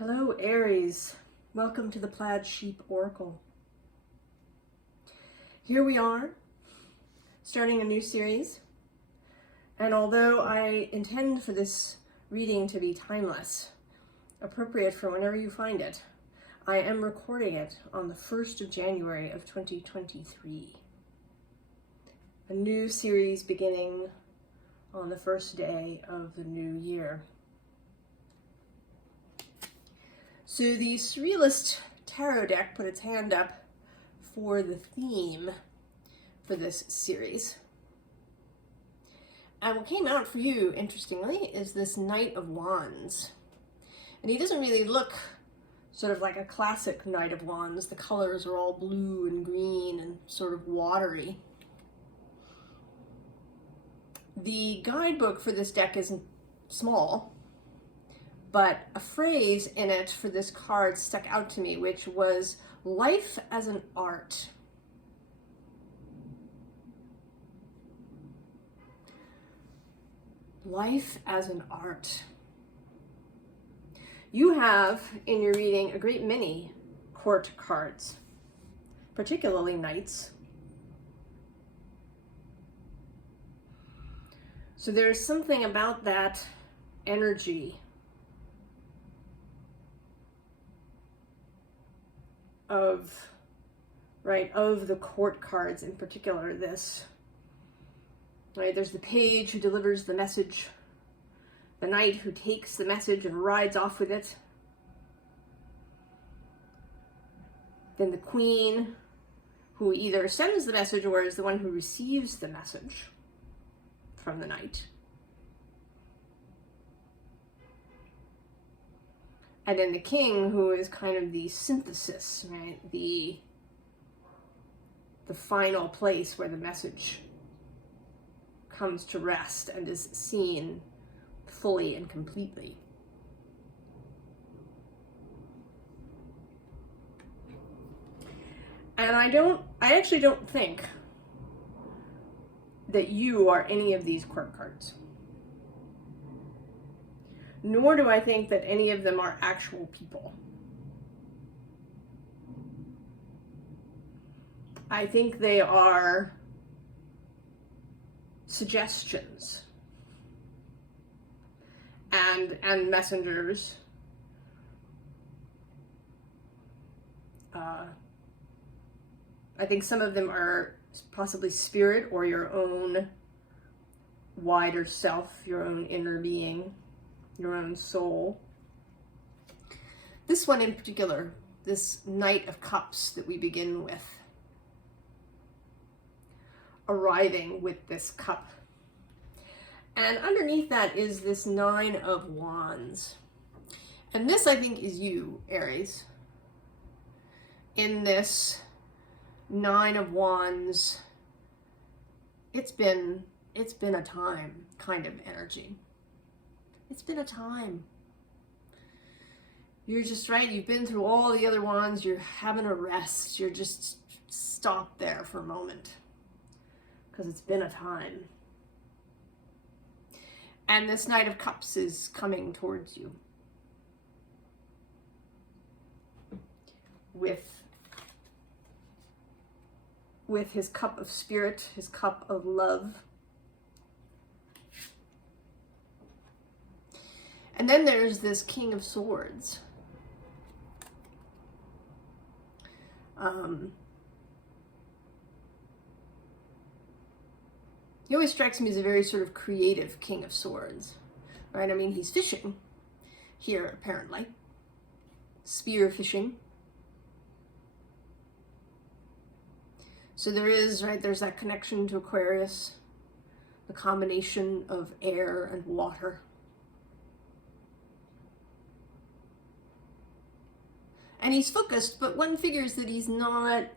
Hello, Aries. Welcome to the Plaid Sheep Oracle. Here we are, starting a new series. And although I intend for this reading to be timeless, appropriate for whenever you find it, I am recording it on the 1st of January of 2023. A new series beginning on the first day of the new year. So the Surrealist Tarot deck put its hand up for the theme for this series. And what came out for you, interestingly, is this Knight of Wands. And he doesn't really look sort of like a classic Knight of Wands. The colors are all blue and green and sort of watery. The guidebook for this deck isn't small, but a phrase in it for this card stuck out to me, which was life as an art. Life as an art. You have in your reading a great many court cards, particularly knights. So there's something about that energy of the court cards, in particular this. Right, there's the page who delivers the message, the knight who takes the message and rides off with it, then the queen who either sends the message or is the one who receives the message from the knight. And then the king, who is kind of the synthesis, right? The final place where the message comes to rest and is seen fully and completely. And I actually don't think that you are any of these court cards. Nor do I think that any of them are actual people. I think they are suggestions and messengers. I think some of them are possibly spirit or your own wider self, your own inner being, your own soul. This one in particular, this Knight of Cups that we begin with, arriving with this cup. And underneath that is this Nine of Wands. And this, I think, is you, Aries. In this Nine of Wands, it's been a time kind of energy. It's been a time. You're just right. You've been through all the other wands. You're having a rest. You're just stopped there for a moment because it's been a time. And this Knight of Cups is coming towards you with his cup of spirit, his cup of love. And then there's this King of Swords. He always strikes me as a very sort of creative King of Swords, right? I mean, he's fishing here, apparently. Spear fishing. So there is, right, there's that connection to Aquarius, the combination of air and water. And he's focused, but one figures that he's not,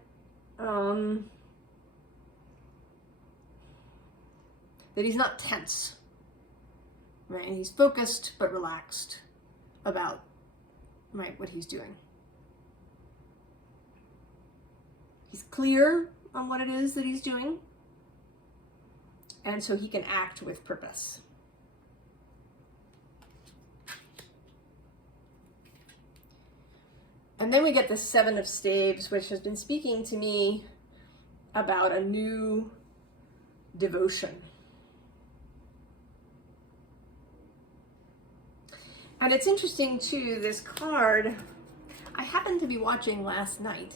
tense, right? And he's focused, but relaxed about, right, what he's doing. He's clear on what it is that he's doing, and so he can act with purpose. And then we get the Seven of Staves, which has been speaking to me about a new devotion. And it's interesting too, this card, I happened to be watching last night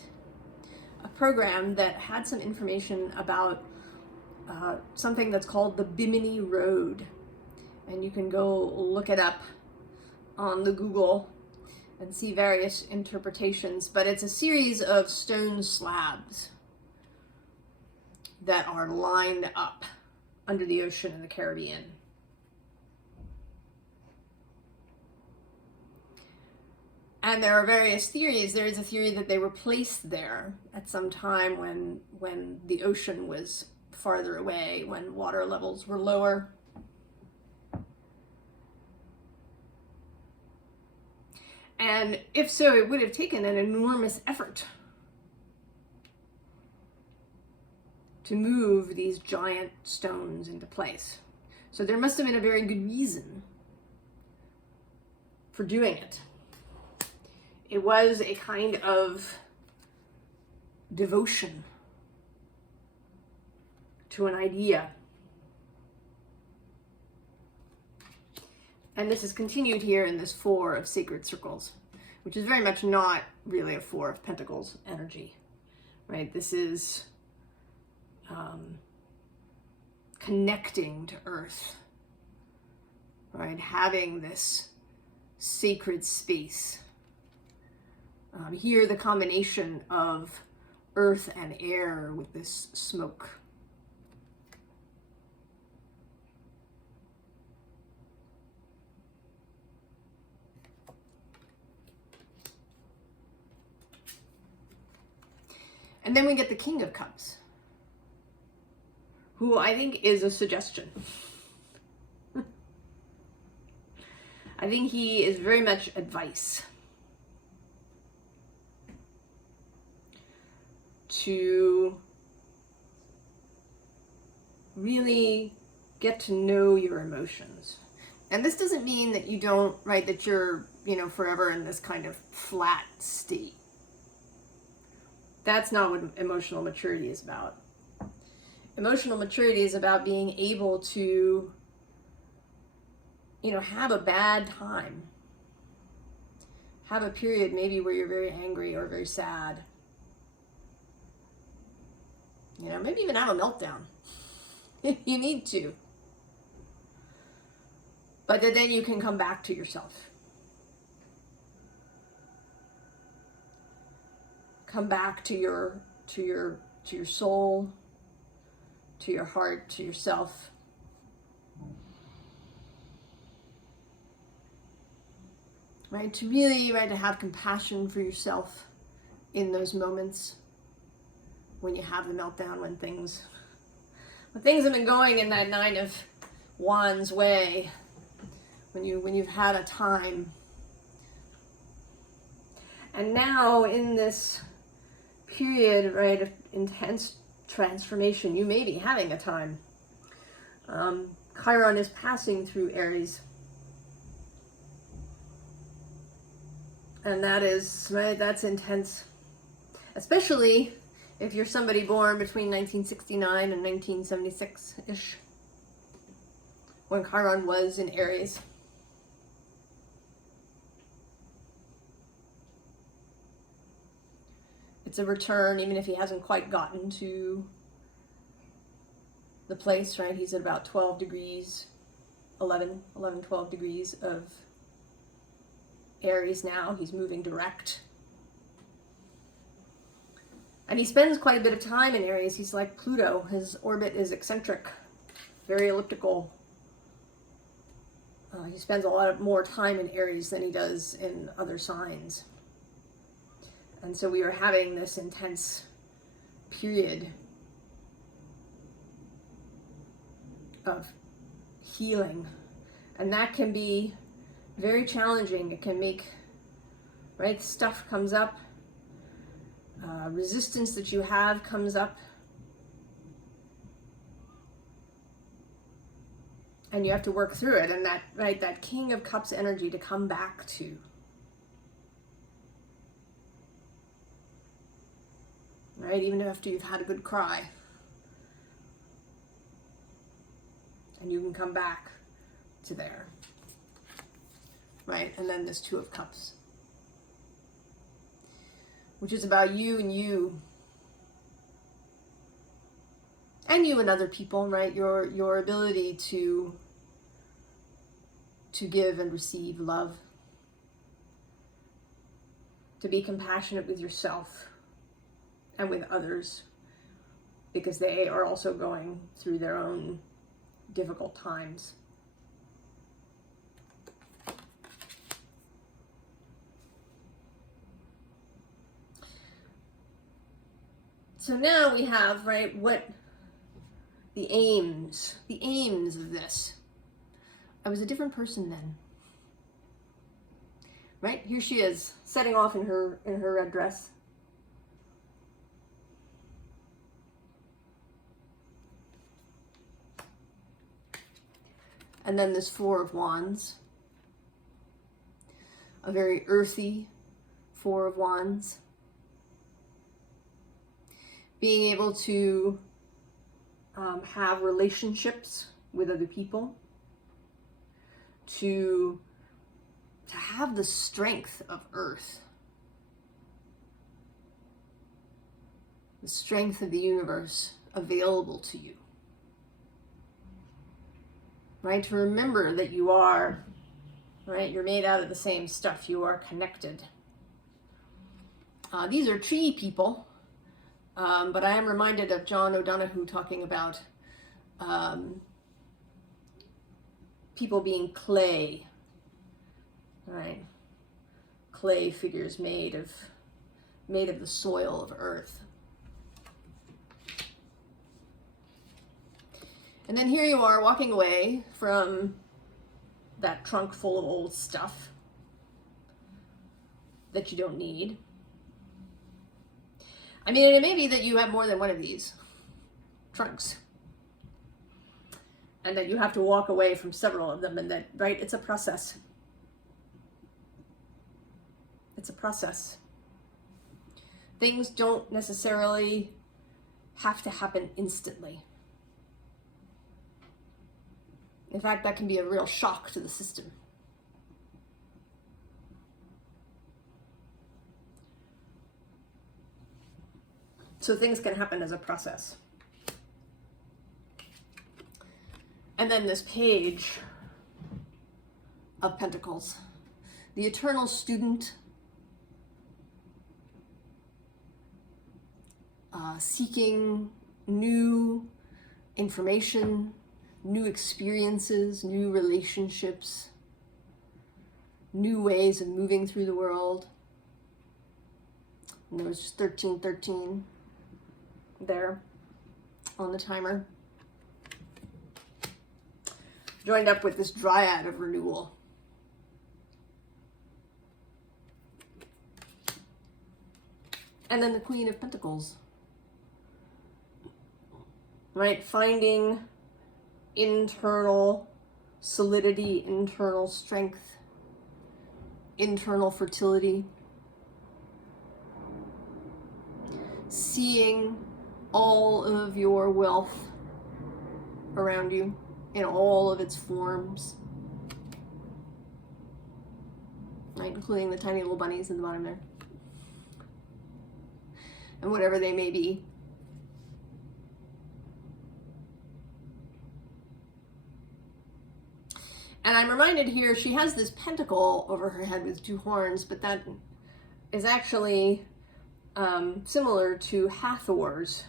a program that had some information about something that's called the Bimini Road. And you can go look it up on the Google and see various interpretations, but it's a series of stone slabs that are lined up under the ocean in the Caribbean. And there are various theories. There is a theory that they were placed there at some time when the ocean was farther away, when water levels were lower. And if so, it would have taken an enormous effort to move these giant stones into place. So there must have been a very good reason for doing it. It was a kind of devotion to an idea. And this is continued here in this Four of Sacred Circles, which is very much not really a Four of Pentacles energy, right? This is connecting to Earth, right? Having this sacred space. Here, the combination of earth and air with this smoke. And then we get the King of Cups, who I think is a suggestion. I think he is very much advice to really get to know your emotions. And this doesn't mean that you don't, right, that you're, forever in this kind of flat state. That's not what emotional maturity is about. Emotional maturity is about being able to, have a bad time. Have a period maybe where you're very angry or very sad. Maybe even have a meltdown if you need to. But then you can come back to yourself. Come back to your soul, to your heart, to yourself. Right? To really, to have compassion for yourself in those moments when you have the meltdown, when things have been going in that Nine of Wands way, when you've had a time. And now in this period, of intense transformation, you may be having a time. Chiron is passing through Aries. And that is, that's intense. Especially if you're somebody born between 1969 and 1976-ish, when Chiron was in Aries. It's a return, even if he hasn't quite gotten to the place, right? He's at about 12 degrees, 11, 12 degrees of Aries now. He's moving direct. And he spends quite a bit of time in Aries. He's like Pluto. His orbit is eccentric, very elliptical. He spends a lot more time in Aries than he does in other signs. And so we are having this intense period of healing. And that can be very challenging. It can make, stuff comes up. Resistance that you have comes up. And you have to work through it. And that King of Cups energy to come back to. right? Even after you've had a good cry. And you can come back to there, right? And then this Two of Cups, which is about you and you. And you and other people, right? Your ability to give and receive love. To be compassionate with yourself and with others, because they are also going through their own difficult times. So now we have, right, what the aims of this. I was a different person then. Right? Here she is, setting off in her red dress. And then this Four of Wands. A very earthy Four of Wands. Being able to have relationships with other people. To have the strength of earth. The strength of the universe available to you. Right? To remember that you are, right? You're made out of the same stuff. You are connected. These are tree people, but I am reminded of John O'Donoghue talking about people being clay, right? Clay figures made of the soil of earth. And then here you are walking away from that trunk full of old stuff that you don't need. I mean, it may be that you have more than one of these trunks. And that you have to walk away from several of them, and that, right, it's a process. It's a process. Things don't necessarily have to happen instantly. In fact, that can be a real shock to the system. So things can happen as a process. And then this Page of Pentacles, the eternal student, seeking new information, new experiences, new relationships, new ways of moving through the world. And there was 1313 there on the timer. Joined up with this Dryad of renewal. And then the Queen of Pentacles. Right? Finding internal solidity, internal strength, internal fertility. Seeing all of your wealth around you in all of its forms. Right? Including the tiny little bunnies in the bottom there. And whatever they may be. And I'm reminded here, she has this pentacle over her head with two horns, but that is actually similar to Hathor's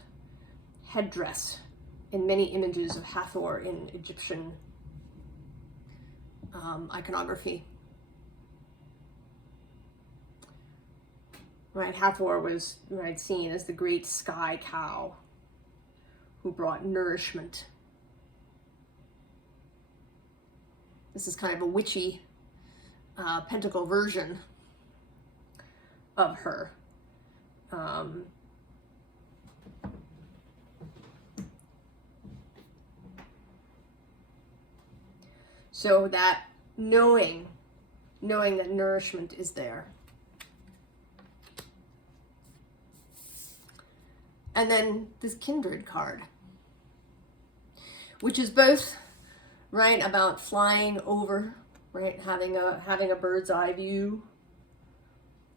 headdress in many images of Hathor in Egyptian iconography. Right, Hathor was, right, seen as the great sky cow who brought nourishment. This is kind of a witchy pentacle version of her. So that knowing that nourishment is there. And then this Kindred card, which is both, right, about flying over, right, having a bird's eye view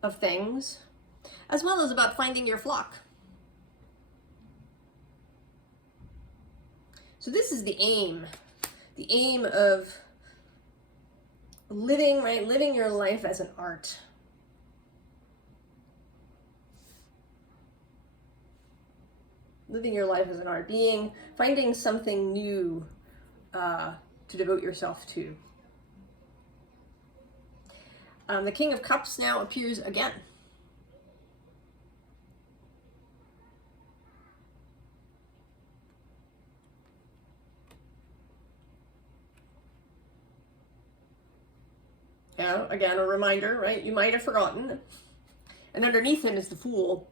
of things, as well as about finding your flock. So this is the aim of living, right, living your life as an art. Living your life as an art, finding something new to devote yourself to. The King of Cups now appears again. Yeah, again, a reminder, right? You might have forgotten. And underneath him is the Fool,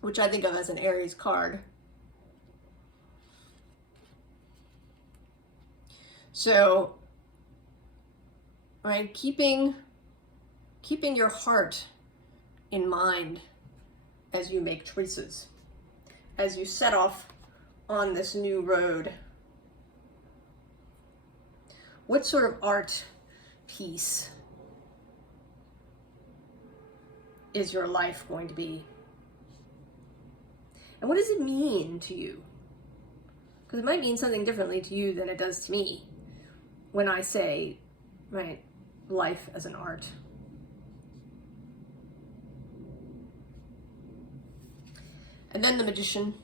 which I think of as an Aries card. So, right, keeping your heart in mind as you make choices, as you set off on this new road. What sort of art piece is your life going to be? And what does it mean to you? Because it might mean something differently to you than it does to me when I say, right, life as an art. And then the Magician,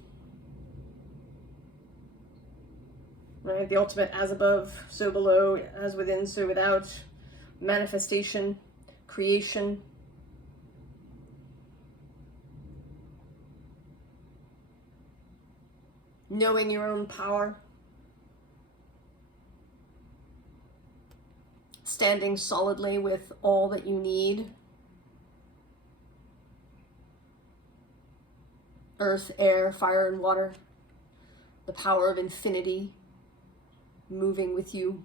right? The ultimate as above, so below, as within, so without, manifestation, creation. Knowing your own power. Standing solidly with all that you need. Earth, air, fire, and water. The power of infinity moving with you.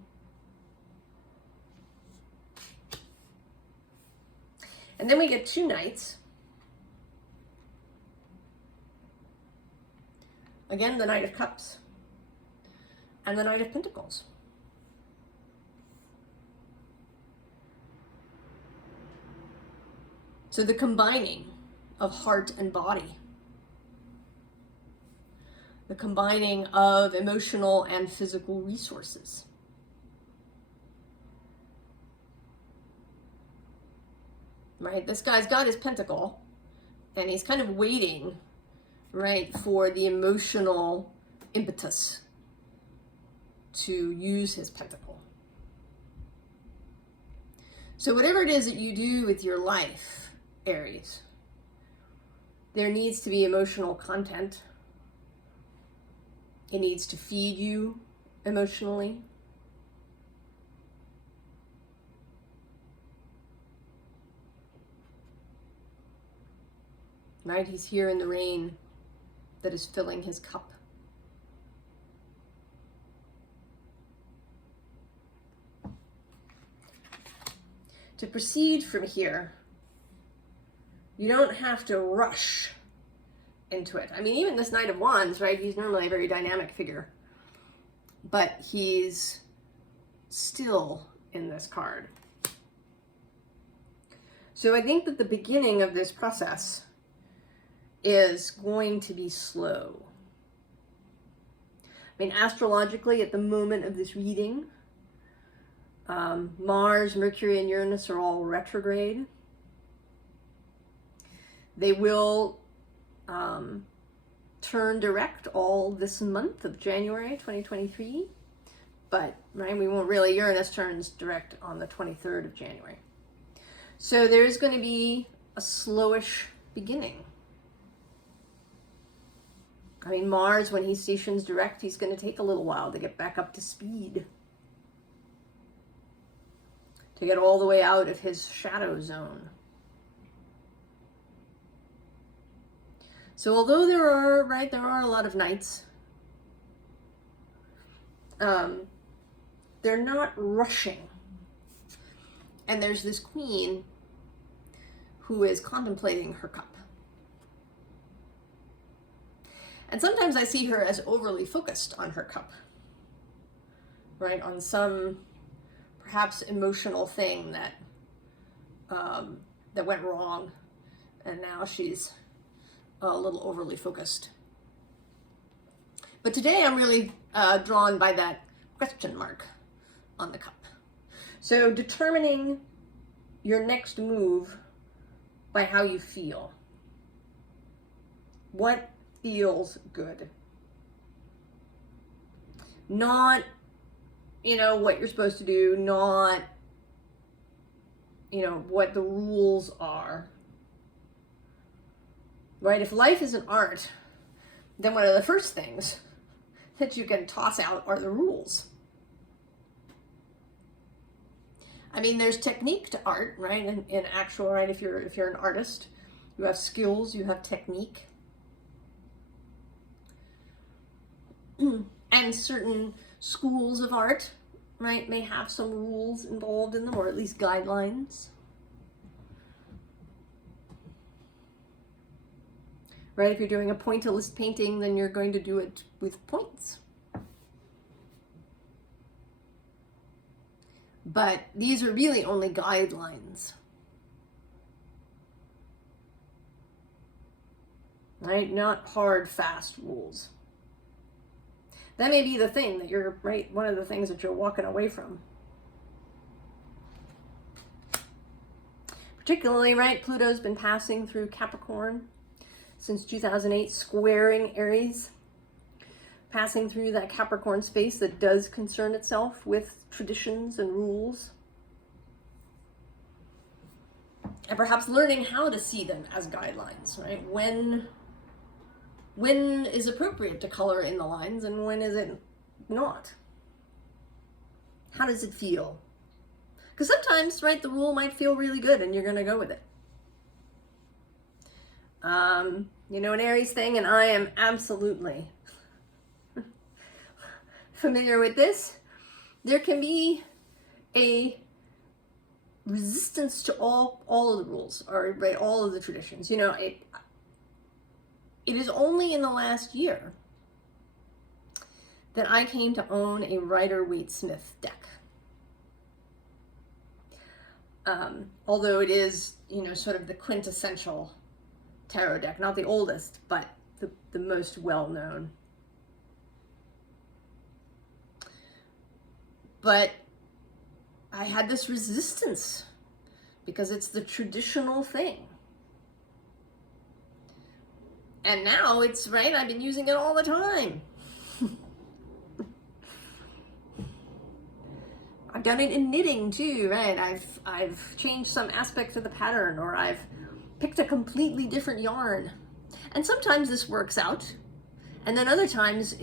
And then we get two knights. Again, the Knight of Cups and the Knight of Pentacles. So the combining of heart and body. The combining of emotional and physical resources. Right? This guy's got his pentacle and he's kind of waiting, right, for the emotional impetus to use his pentacle. So whatever it is that you do with your life, Aries, there needs to be emotional content. It needs to feed you emotionally. Right? He's here in the rain that is filling his cup. To proceed from here, you don't have to rush into it. I mean, even this Knight of Wands, right? He's normally a very dynamic figure, but he's still in this card. So I think that the beginning of this process is going to be slow. I mean, astrologically, at the moment of this reading, Mars, Mercury, and Uranus are all retrograde. They will turn direct all this month of January 2023, but right, we won't really, Uranus turns direct on the 23rd of January. So there's going to be a slowish beginning. I mean, Mars, when he stations direct, he's going to take a little while to get back up to speed, to get all the way out of his shadow zone. So although there are a lot of knights, they're not rushing. And there's this queen who is contemplating her cup. And sometimes I see her as overly focused on her cup, right? On some perhaps emotional thing that that went wrong, and now she's a little overly focused. But today I'm really drawn by that question mark on the cup. So determining your next move by how you feel. What feels good? Not, what you're supposed to do, not, what the rules are. Right? If life is an art, then one of the first things that you can toss out are the rules. I mean, there's technique to art, right? In actual, right? If you're an artist, you have skills, you have technique. And certain schools of art, right, may have some rules involved in them, or at least guidelines. Right, if you're doing a pointillist painting, then you're going to do it with points. But these are really only guidelines. Right, not hard, fast rules. That may be the thing that you're, right, one of the things that you're walking away from. Particularly, right, Pluto's been passing through Capricorn since 2008, squaring Aries, passing through that Capricorn space that does concern itself with traditions and rules. And perhaps learning how to see them as guidelines, right? When is appropriate to color in the lines and when is it not? How does it feel? Because sometimes, right, the rule might feel really good and you're going to go with it. An Aries thing, and I am absolutely familiar with this. There can be a resistance to all of the rules, or right, all of the traditions. It is only in the last year that I came to own a Rider-Waite-Smith deck. Although it is, sort of the quintessential tarot deck, not the oldest, but the most well-known. But I had this resistance because it's the traditional thing. And now it's, right, I've been using it all the time. I've done it in knitting too, right? I've changed some aspects of the pattern, or I've picked a completely different yarn. And sometimes this works out, and then other times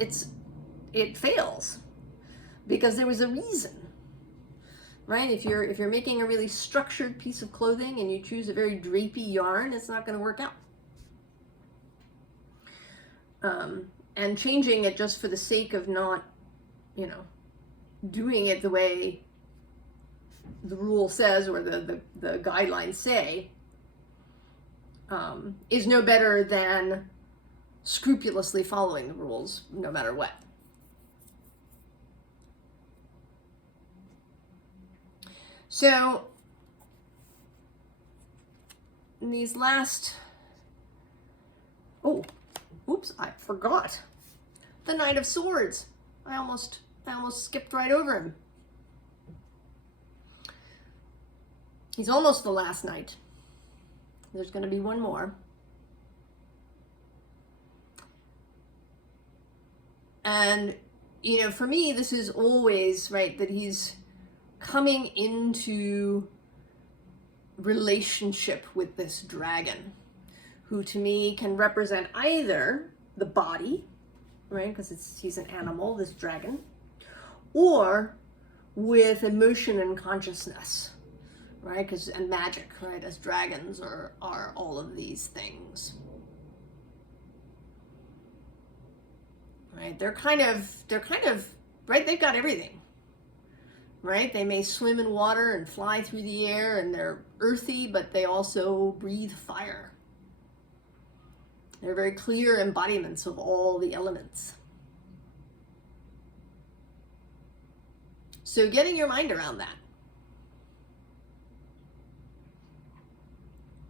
it fails because there was a reason. Right? If you're making a really structured piece of clothing and you choose a very drapey yarn, it's not going to work out. And changing it just for the sake of not, doing it the way the rule says or the guidelines say, is no better than scrupulously following the rules no matter what. So, in these last, oops, I forgot the Knight of Swords. I almost skipped right over him. He's almost the last knight. There's going to be one more. And, for me, this is always, right, that he's coming into relationship with this dragon, who to me can represent either the body, right, because he's an animal, this dragon, or with emotion and consciousness, right, and magic, right, as dragons are all of these things. Right, they're kind of, right, they've got everything. Right? They may swim in water and fly through the air, and they're earthy, but they also breathe fire. They're very clear embodiments of all the elements. So getting your mind around that.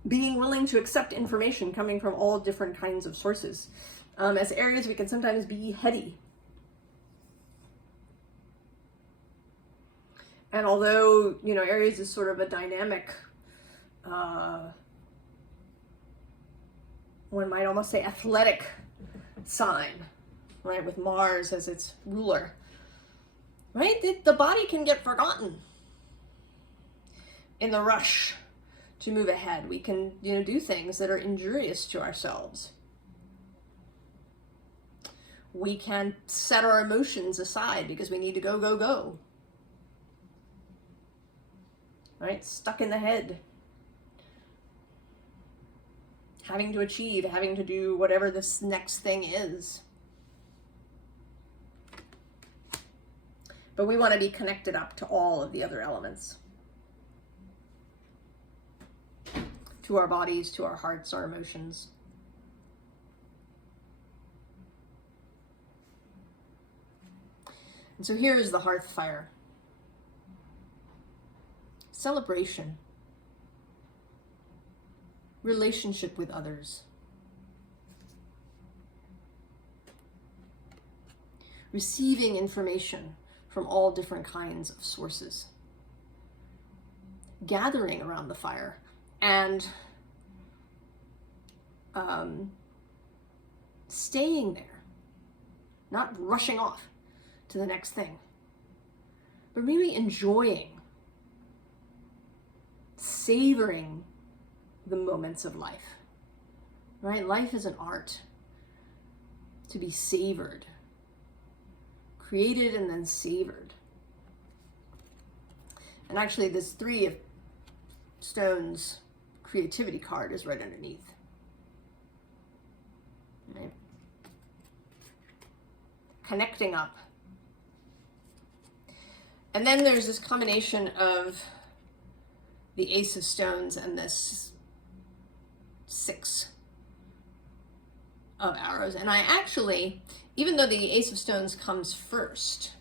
Being willing to accept information coming from all different kinds of sources. As Aries, we can sometimes be heady. And although, you know, Aries is sort of a dynamic, one might almost say athletic sign, right, with Mars as its ruler, right? The body can get forgotten in the rush to move ahead. We can, you know, do things that are injurious to ourselves. We can set our emotions aside because we need to go, go, go. Right? Stuck in the head. Having to achieve, having to do whatever this next thing is. But we want to be connected up to all of the other elements. To our bodies, to our hearts, our emotions. And so here is the hearth fire. Celebration. Relationship with others. Receiving information from all different kinds of sources. Gathering around the fire and staying there. Not rushing off to the next thing. But really enjoying, savoring the moments of life, right? Life is an art to be savored, created and then savored. And actually this 3 of Stones creativity card is right underneath. Right? Connecting up. And then there's this combination of the Ace of Stones and this 6 of arrows. And I actually, even though the Ace of Stones comes first,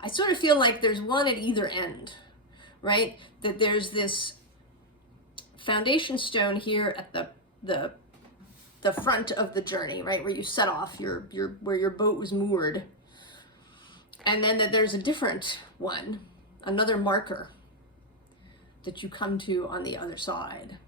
I sort of feel like there's one at either end, right? That there's this foundation stone here at the front of the journey, right? Where you set off, where your boat was moored. And then that there's a different one, another marker that you come to on the other side.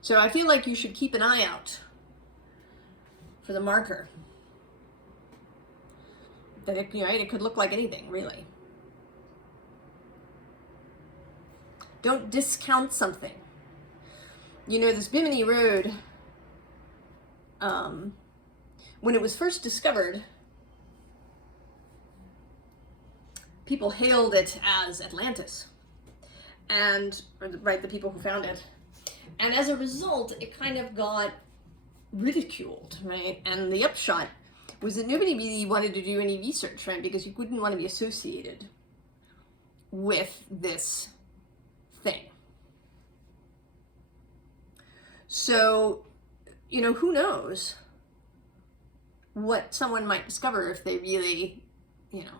So I feel like you should keep an eye out for the marker. That it, right, it could look like anything, really. Don't discount something. You know, this Bimini Road, when it was first discovered, people hailed it as Atlantis, and right, the people who found it. And as a result, it kind of got ridiculed, right? And the upshot was that nobody really wanted to do any research, right? Because you wouldn't want to be associated with this thing. So, you know, who knows what someone might discover if they really, you know,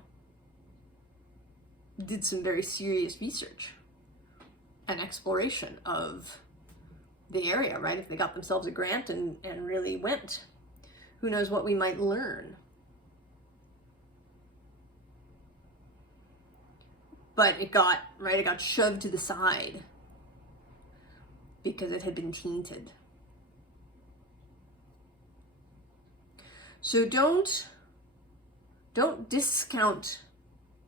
did some very serious research and exploration of the area, right? If they got themselves a grant and really went, who knows what we might learn. But it got, right, it got shoved to the side because it had been tainted. So don't discount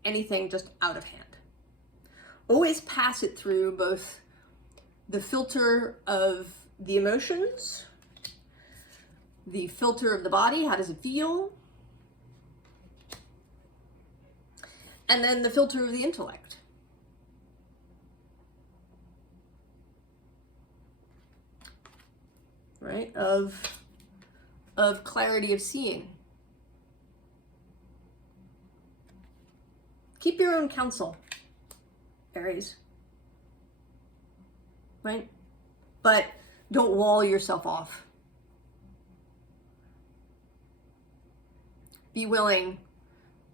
anything just out of hand. Always pass it through both the filter of the emotions, the filter of the body, how does it feel? And then the filter of the intellect. Right? Of clarity of seeing. Keep your own counsel, Aries. Right? But don't wall yourself off. Be willing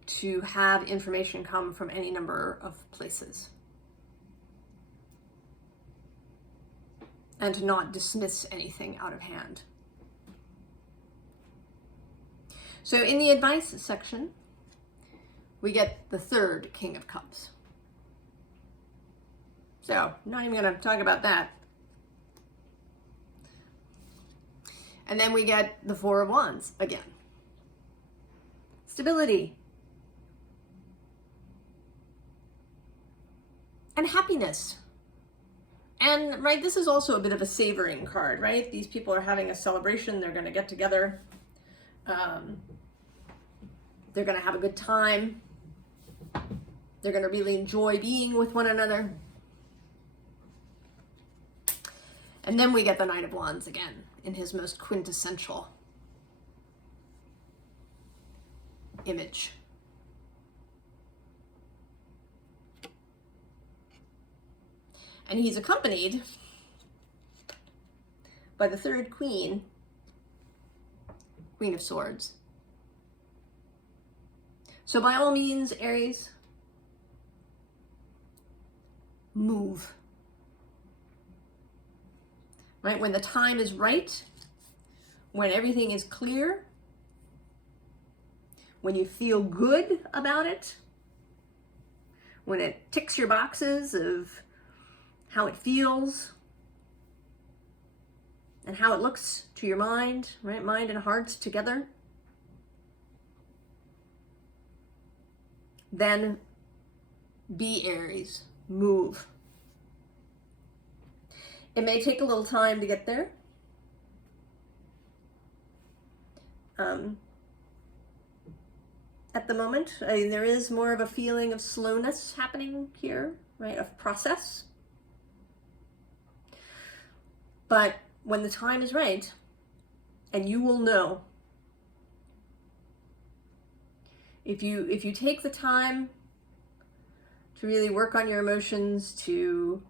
to have information come from any number of places. And to not dismiss anything out of hand. So in the advice section, we get the third King of Cups. So, not even going to talk about that. And then we get the Four of Wands again. Stability. And happiness. And, right, this is also a bit of a savoring card, right? These people are having a celebration. They're going to get together. They're going to have a good time. They're going to really enjoy being with one another. And then we get the Knight of Wands again in his most quintessential image. And he's accompanied by the third Queen, Queen of Swords. So by all means, Aries, move. Right? When the time is right, when everything is clear, when you feel good about it, when it ticks your boxes of how it feels and how it looks to your mind, right? Mind and heart together. Then be Aries, move. It may take a little time to get there. At the moment, there is more of a feeling of slowness happening here, right? Of process. But when the time is right, and you will know, if you take the time to really work on your emotions, to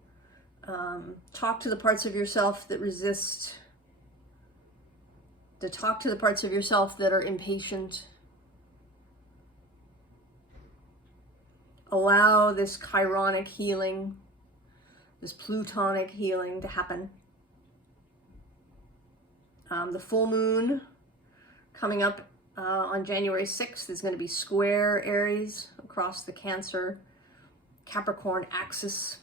talk to the parts of yourself that resist, to talk to the parts of yourself that are impatient, allow this chironic healing, this plutonic healing to happen. The full moon coming up on January 6th is going to be square Aries across the Cancer Capricorn axis.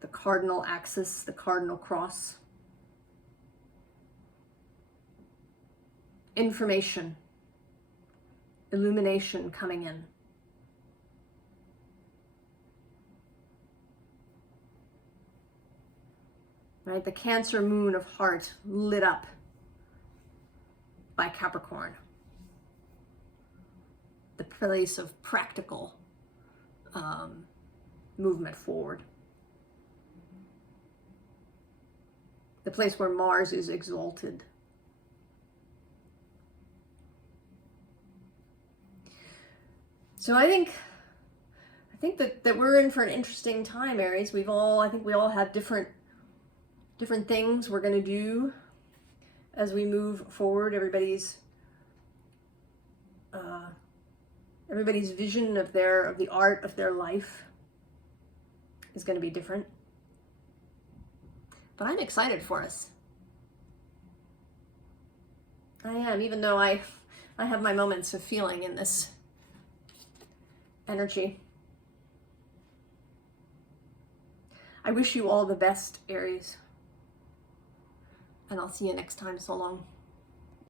The cardinal axis, the cardinal cross. Information, illumination coming in. Right, the Cancer moon of heart lit up by Capricorn. The place of practical movement forward. The place where Mars is exalted. So I think that we're in for an interesting time, Aries. I think we all have different things we're going to do as we move forward. Everybody's vision of the art of their life is going to be different. But I'm excited for us. I am, even though I have my moments of feeling in this energy. I wish you all the best, Aries. And I'll see you next time. So long.